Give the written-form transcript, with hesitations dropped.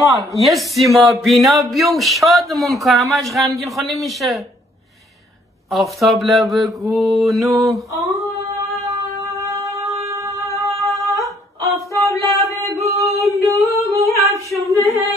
مامان یه سیما بینا بیو شادمون که همش غمگین خو نمیشه. آفتاب لب گونو آفتاب لب گونو افشونه